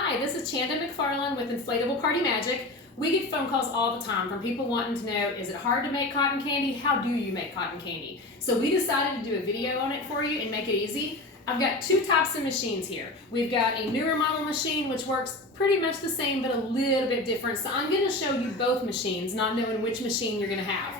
Hi, this is Chanda McFarland with Inflatable Party Magic. We get phone calls all the time from people wanting to know, is it hard to make cotton candy? How do you make cotton candy? So we decided to do a video on it for you and make it easy. I've got two types of machines here. We've got a newer model machine which works pretty much the same but a little bit different. So I'm going to show you both machines, not knowing which machine you're going to have.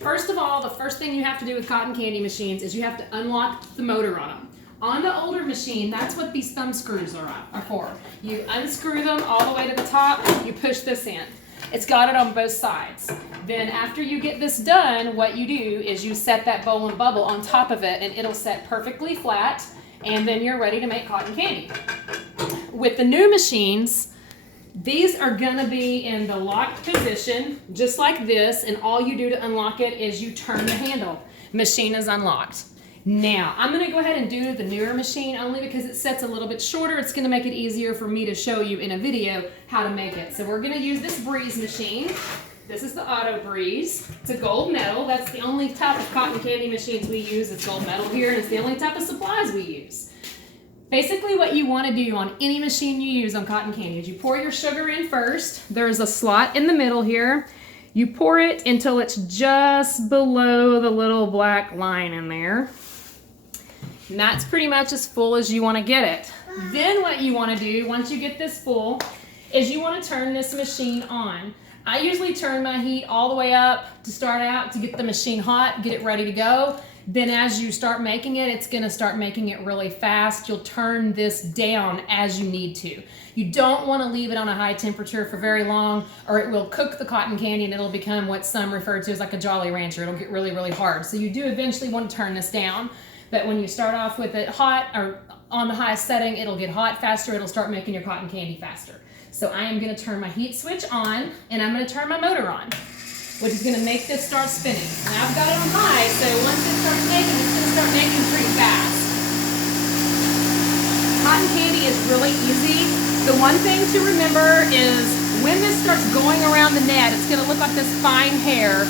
First of all, the first thing you have to do with cotton candy machines is you have to unlock the motor on them. On the older machine, that's what these thumb screws are for. You unscrew them all the way to the top, you push this in. It's got it on both sides. Then after you get this done, what you do is you set that bowl and bubble on top of it and it'll set perfectly flat, and then you're ready to make cotton candy. With the new machines, these are gonna be in the locked position, just like this, and all you do to unlock it is you turn the handle. Machine is unlocked. Now, I'm gonna go ahead and do the newer machine only because it sets a little bit shorter. It's gonna make it easier for me to show you in a video how to make it. So we're gonna use this Breeze machine. This is the Auto Breeze. It's a gold medal. That's the only type of cotton candy machines we use. It's gold medal here, and it's the only type of supplies we use. Basically, what you want to do on any machine you use on cotton candy is you pour your sugar in first. There's a slot in the middle here. You pour it until it's just below the little black line in there. And that's pretty much as full as you want to get it. Then what you want to do, once you get this full, is you want to turn this machine on. I usually turn my heat all the way up to start out to get the machine hot, get it ready to go. Then as you start making it, it's gonna start making it really fast. You'll turn this down as you need to. You don't wanna leave it on a high temperature for very long, or it will cook the cotton candy and it'll become what some refer to as like a Jolly Rancher. It'll get really, really hard. So you do eventually want to turn this down. But when you start off with it hot or on the highest setting, it'll get hot faster. It'll start making your cotton candy faster. So I am gonna turn my heat switch on and I'm gonna turn my motor on, which is gonna make this start spinning. And I've got it on high, so once it starts making, it's gonna start making pretty fast. Cotton candy is really easy. The one thing to remember is when this starts going around the net, it's gonna look like this fine hair.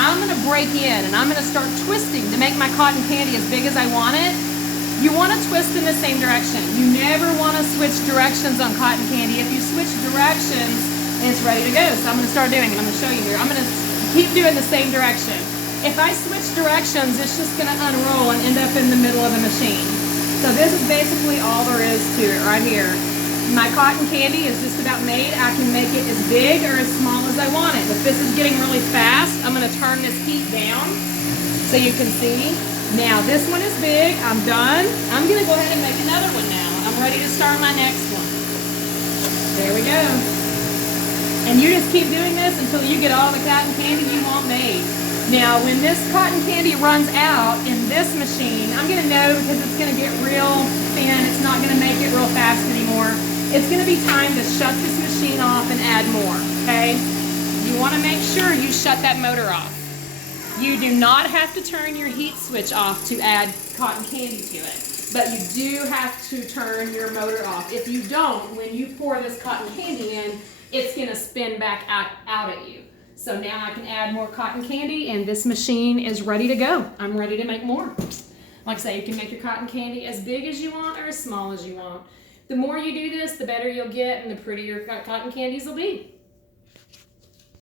I'm gonna break in and I'm gonna start twisting to make my cotton candy as big as I want it. You wanna twist in the same direction. You never wanna switch directions on cotton candy. If you switch directions, and it's ready to go. So I'm gonna start doing it. I'm gonna show you here. I'm gonna keep doing the same direction. If I switch directions, it's just gonna unroll and end up in the middle of the machine. So this is basically all there is to it right here. My cotton candy is just about made. I can make it as big or as small as I want it. If this is getting really fast, I'm gonna turn this heat down so you can see. Now this one is big, I'm done. I'm gonna go ahead and make another one now. I'm ready to start my next one. There we go. And you just keep doing this until you get all the cotton candy you want made. Now, when this cotton candy runs out in this machine, I'm gonna know because it's gonna get real thin. It's not gonna make it real fast anymore. It's gonna be time to shut this machine off and add more, okay? You wanna make sure you shut that motor off. You do not have to turn your heat switch off to add cotton candy to it, but you do have to turn your motor off. If you don't, when you pour this cotton candy in, it's gonna spin back out at you. So now I can add more cotton candy and this machine is ready to go. I'm ready to make more. Like I say, you can make your cotton candy as big as you want or as small as you want. The more you do this, the better you'll get and the prettier cotton candies will be.